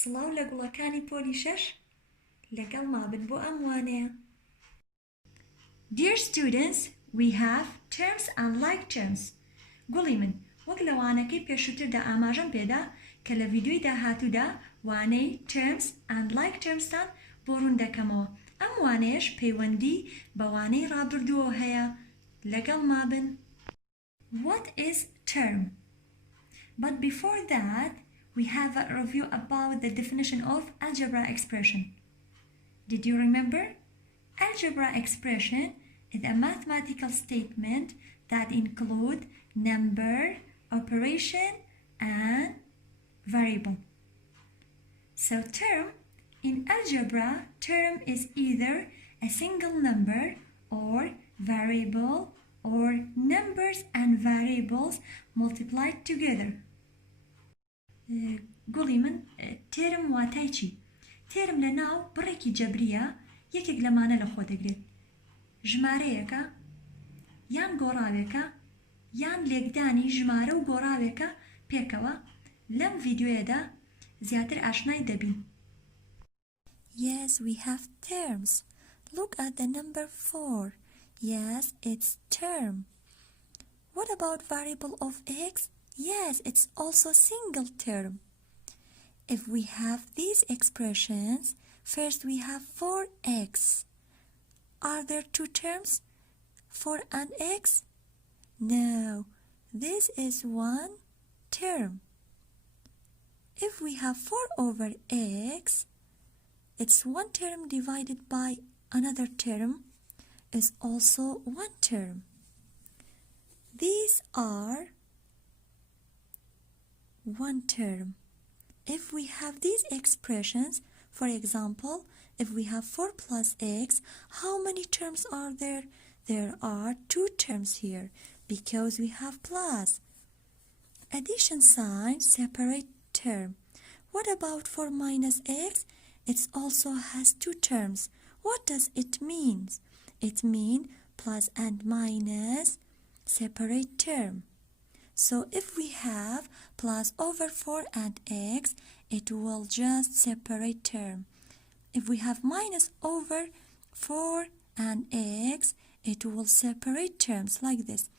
سڵاو لە گوڵەکانی پۆلی 6 لەگەڵ مابن بۆ ئەم وانەیە. Dear students, we have terms and like terms. گوڵی من وەک لە وانەکەی پێشووتردا ئاماژەم پێدا کە لە ڤیدیۆی داهاتوودا وانەی terms and like termستان بۆ ڕوون دەکەمەوە. ئەم وانەیەش پەیوەندی بە وانەی ڕابردووە هەیە لەگەڵ مابن. What is term? But before that, we have a review about the definition of algebra expression. Did you remember? Algebra expression is a mathematical statement that includes number, operation, and variable. So term, in algebra, term is either a single number or variable or numbers and variables multiplied together. گوڵی من تێرم واتای چی؟ تێرم لە ناو بڕێکی جەبریە یەکێک لەمانە لە خۆ دەگرێت. ژمارەیەکە یان گۆڕاوێکە یان لێکدانی ژمارە و گۆڕاوێکە پێکەوە لەم ڤیدیۆیەدا زیاتر ئاشنای دەبین. Yes, we have terms. Look at the number 4. Yes, it's term. What about variable of x? Yes, it's also single term. If we have these expressions, first we have 4x. Are there two terms? 4 and x? No, this is one term. If we have 4 over x, it's one term divided by another term is also one term. These are one term. If we have these expressions, for example, if we have 4 plus x, how many terms are there? There are two terms here because we have plus. Addition sign separate term. What about 4 minus x? It also has two terms. What does it mean? It means plus and minus separate term. So if we have plus over 4 and x, it will just separate term. If we have minus over 4 and x, it will separate terms like this.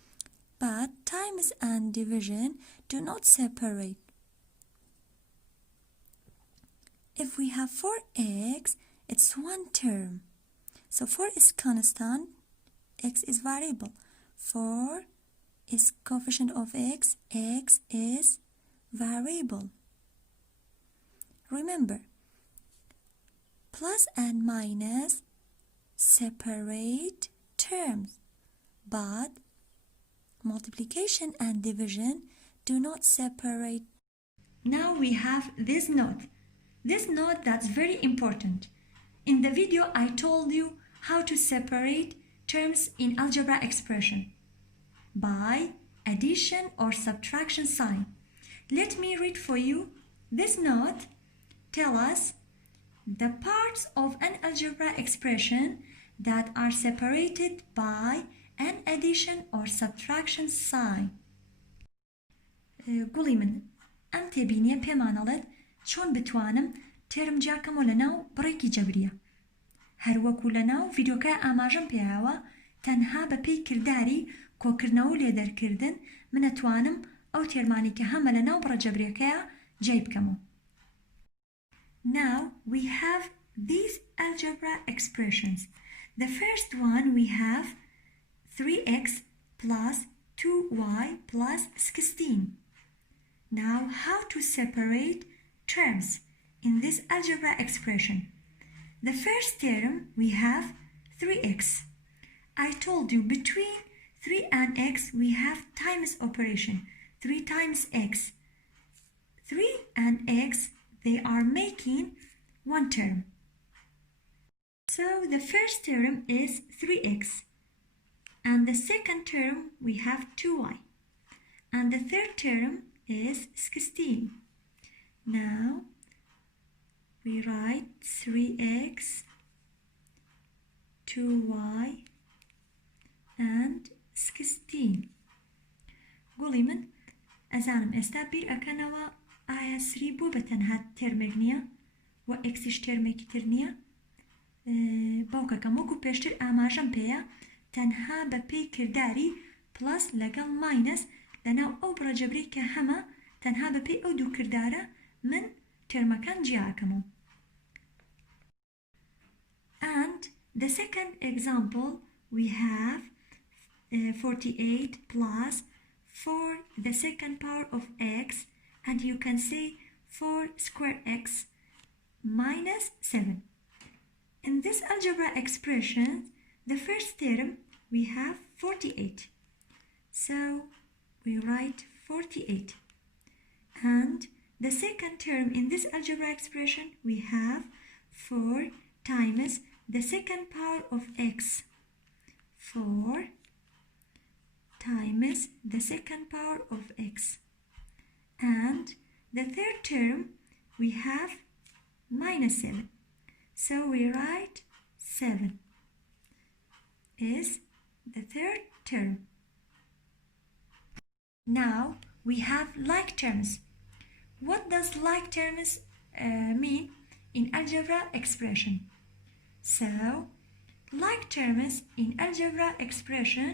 But times and division do not separate. If we have 4x, it's one term. So 4 is constant, x is variable. 4 is coefficient of x is variable. Remember, plus and minus separate terms, but multiplication and division do not separate. Now we have this note. This note that's very important. In the video I told you how to separate terms in algebra expression by addition or subtraction sign. Let me read for you. This note tells us the parts of an algebra expression that are separated by an addition or subtraction sign. گوڵی من ئەم تێبینیە پێمانەڵێت چۆن بتوانم تێرم جاکەمەوە لە ناو بڕێکی جەبریە. هەروەکو لە ناو ڤیدیۆکە ئاماژەم پێیاوە تەنها بە پێی کردداری کۆکردنەوە و لێدەرکردن من ئەتوانم ئەو تێرمانی کە هەمە لە ناو بڕە جەبرەکەیە جای بکەمەوە. Now we have these algebra expressions. The first one we have 3x plus 2y plus 16. Now how to separate terms in this algebra expression? The first term we have 3x. I told you between 3 and x we have times operation. 3 times x. 3 and x, they are making one term. So the first term is 3x. And the second term we have 2y. And the third term is 16. Now we write 3x, 2y, and 16. گوڵی من ئەزانم ئێستا بیر ئەکەنەوە ئایا 3 بۆ بە تەنها تێرمێک نییە و ئێکسیش تێرمێکی تر نییە؟ باوکەکەم وەکو پێشتر ئاماژەم پێیە تەنها بە پێی کردداری پلس لەگەڵ ماینەس لەناو ئەو بڕەجەبرەی کە هەمە تەنها بە پێی ئەو دوو کردارە من تێرمەکان جیاکەمەوە. And the second example we have 48 plus 4 the second power of x, and you can say 4 square x minus 7. In this algebra expression, the first term we have 48. So we write 48. And the second term in this algebra expression we have 4 times the second power of x. 4 times the second power of x. And the third term we have minus 7. So we write 7 is the third term. Now we have like terms. What does like terms mean in algebra expression? So, like terms in algebra expression,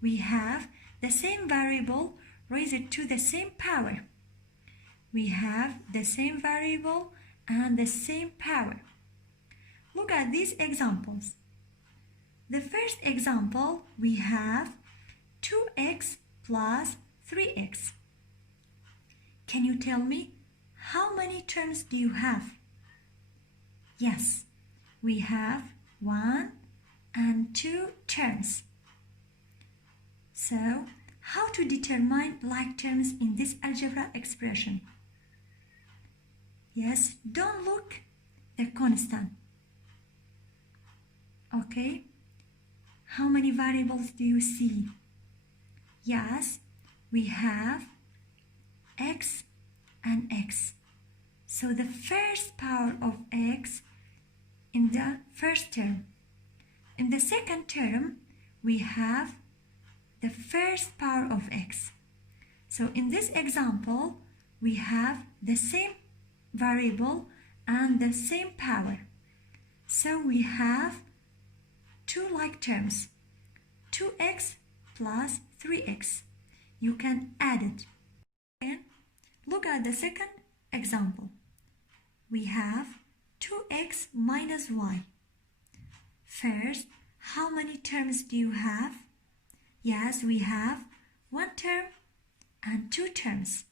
we have the same variable raised to the same power. We have the same variable and the same power. Look at these examples. The first example, we have 2x plus 3x. Can you tell me how many terms do you have? Yes, we have 1 and 2 terms. So, how to determine like terms in this algebra expression? Yes, don't look the constant. Okay, how many variables do you see? Yes, we have x and x. So the first power of x in the first term. In the second term, we have the first power of x. So in this example, we have the same variable and the same power. So we have two like terms, 2x plus 3x. You can add it. And look at the second example. We have 2x minus y. First, how many terms do you have? Yes, we have 1 term and 2 terms.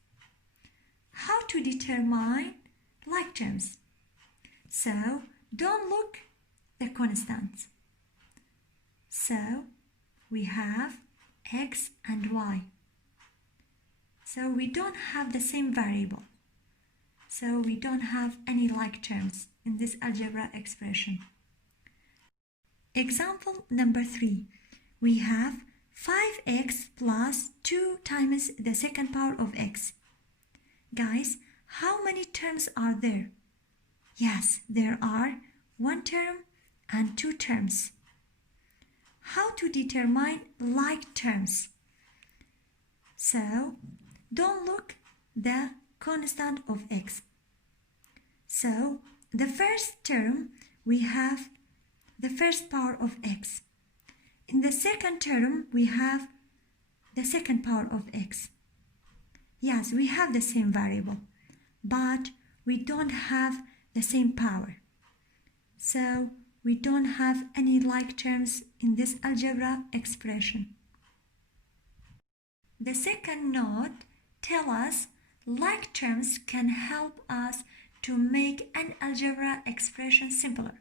How to determine like terms? So, don't look the constants. So, we have x and y. So, we don't have the same variable. So, we don't have any like terms in this algebra expression. Example number 3. We have 5x plus 2 times the second power of x. Guys, how many terms are there? Yes, there are 1 term and 2 terms. How to determine like terms? So, don't look the constant of x. So, the first term we have the first power of x. In the second term we have the second power of x. Yes, we have the same variable, but we don't have the same power. So we don't have any like terms in this algebra expression. The second note tells us like terms can help us to make an algebra expression simpler.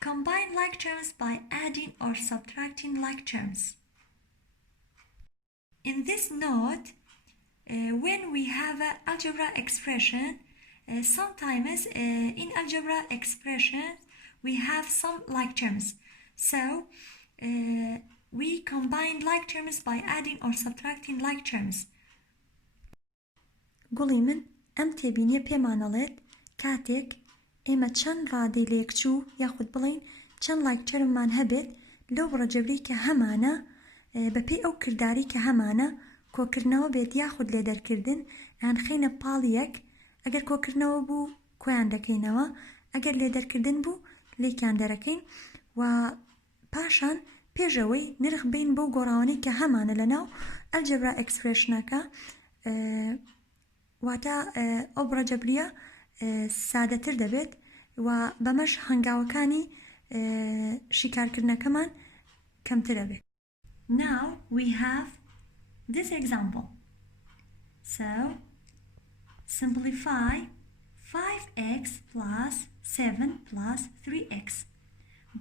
Combine like terms by adding or subtracting like terms. In this note, when we have an algebra expression, sometimes in algebra expression we have some like terms. So we combine like terms by adding or subtracting like terms. گوڵی من ئەم تێبینیە پێمانەڵێت کاتێک ئێمە چەند ڕادەی لێکچوو یاخود بڵین چەند لایکتەرمان هەبێت لەو ڕەجەبرەی کە هەمانە بەپێی ئەو کردداری کە هەمانە کۆکردنەوە بێت یاخود لێدەرکردن یان خینە پاڵی یەک ئەگەر کۆکردنەوە بوو کۆیان دەکەینەوە ئەگەر لێدەرکردن بوو لێکیان دەرەکەین و پاشان پێشەوەی نرخ بین بەو گۆڕاوانەی کە هەمانە لەناو ئەلجەبرا ئەکسپرێشنەکە واتە ئەو ڕەجەبریە سادەتر دەبێت و بەمەش هەنگاوەکانی شیکارکردنەکەمان کەمتر دەبێت. Now we have this example. So simplify 5x plus 7 plus 3x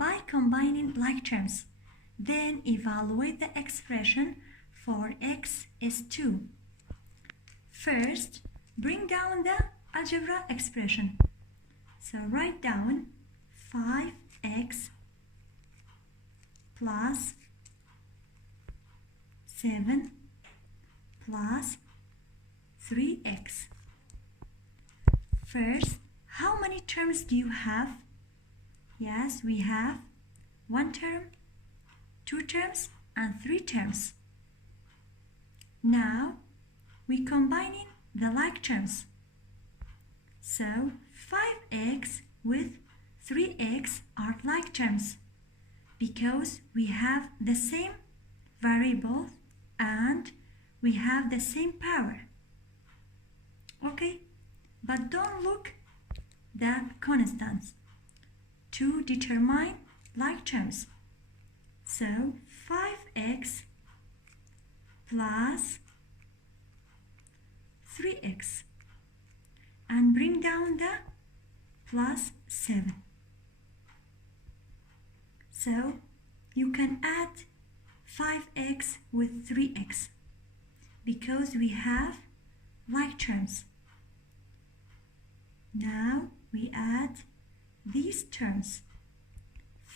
by combining like terms. Then evaluate the expression for x is 2. First, bring down the algebra expression. So write down 5x plus 7 plus 3x. First, how many terms do you have? Yes, we have 1 term, 2 terms, and 3 terms. Now, we're combining the like terms. So, 5x with 3x are like terms because we have the same variable and we have the same power. Okay, but don't look the constants to determine like terms. So 5x plus 3x and bring down the plus 7. So you can add 5x with 3x because we have like terms. Now we add these terms.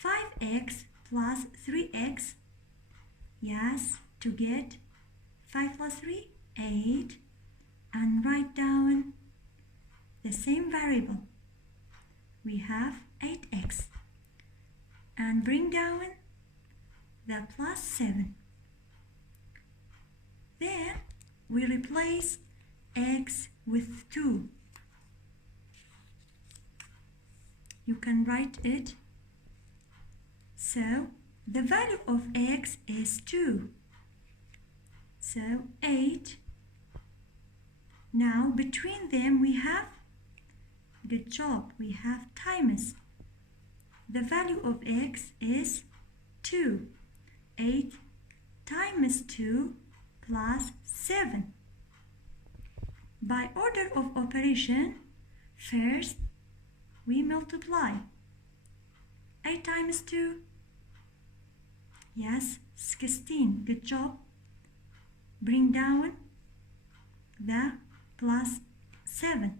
5x plus 3x, yes, to get 5 plus 3, 8, and write down the same variable. We have 8x and bring down the plus 7. Then we replace x with 2. You can write it. So the value of x is 2. So 8. Now between them we have, good job, we have times. The value of x is 2. 8 times 2 plus 7. By order of operation, first we multiply. 8 times 2, yes, 16, good job. Bring down the plus 7.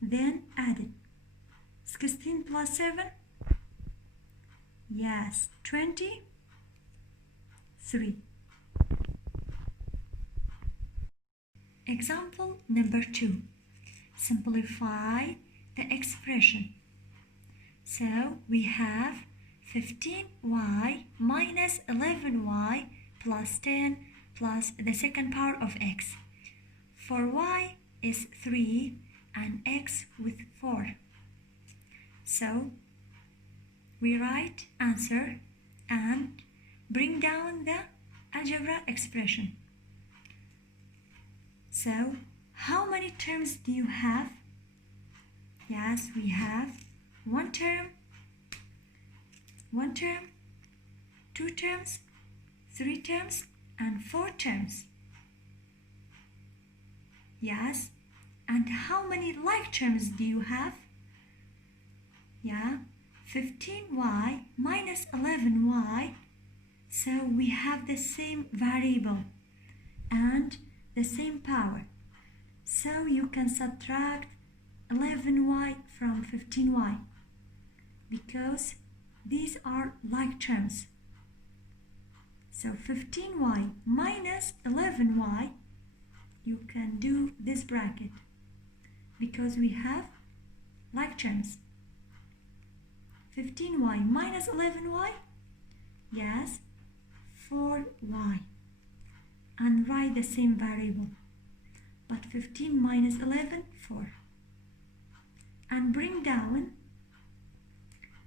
Then add it. 16 plus 7, yes, 23. Example number 2. Simplify the expression. So we have 15y minus 11y plus 10 plus the second power of x. For y is 3 and x with 4. So we write answer and bring down the algebra expression. So how many terms do you have? Yes, we have 1 term, 2 terms, 3 terms, and 4 terms. Yes, and how many like terms do you have? Yeah, 15y minus 11y. So we have the same variable and the same power. So you can subtract 11y from 15y because these are like terms. So 15y minus 11y, you can do this bracket because we have like terms. 15y minus 11y, yes, 4y. and write the same variable. But 15 minus 11, 4. And bring down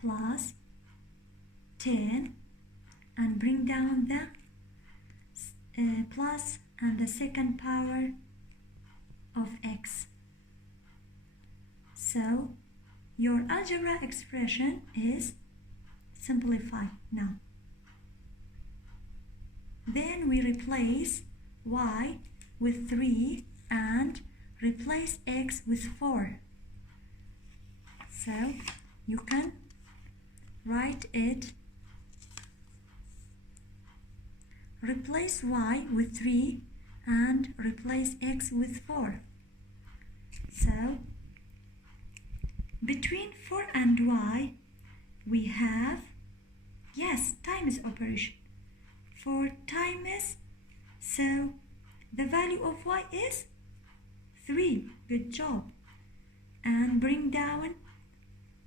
plus 10 and bring down the plus and the second power of x. So your algebra expression is simplified now. Then we replace y with 3 and replace x with 4. So you can write it. Replace y with 3 and replace x with 4. So between 4 and y we have, yes, times operation. 4 times, so the value of y is 3. Good job. And bring down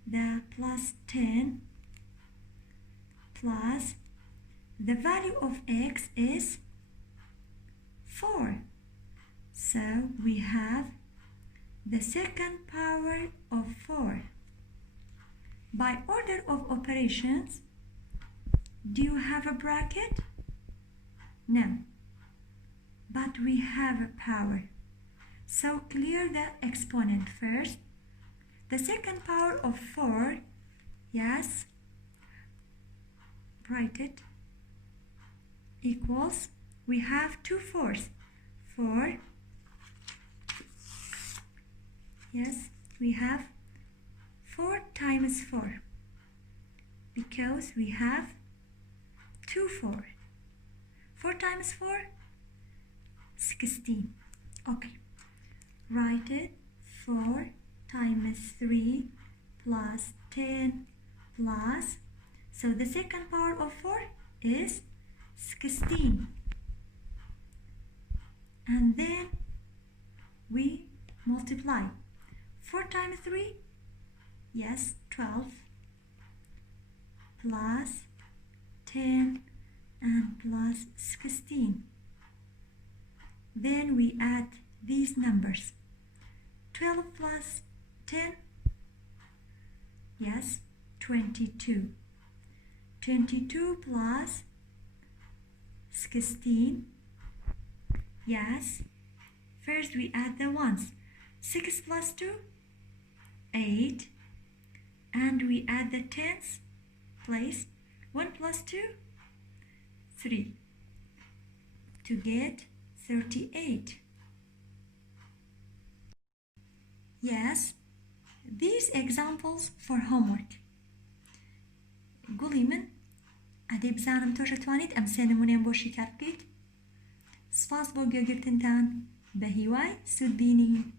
the plus 10 plus the value of x is 4. So we have the second power of 4. By order of operations, do you have a bracket? No. But we have a power. So clear the exponent first. The second power of 4, yes, write it, equals, we have 2 4s. 4, yes, we have 4 times 4, because we have 2 4. 4 times 4, 16. Okay, write it, 4 times 3 plus 10 plus, so the second power of 4 is 16. And then we multiply. 4 times 3, yes, 12, plus 10 and plus 16. Then we add these numbers. 12 plus 10, yes, 22. 22 plus 16, yes, first we add the ones. 6 plus 2, 8, and we add the tens place. 1 plus 2, 3, to get 38. Yes, these examples for homework. قولي من ئەدەی بزانم تۆش دەتوانیت ئەم سێ نمونەیەم بۆ شیکار بکەیت. سپاس بۆ گوێگرتنتان، بە هیوای سوودبینی.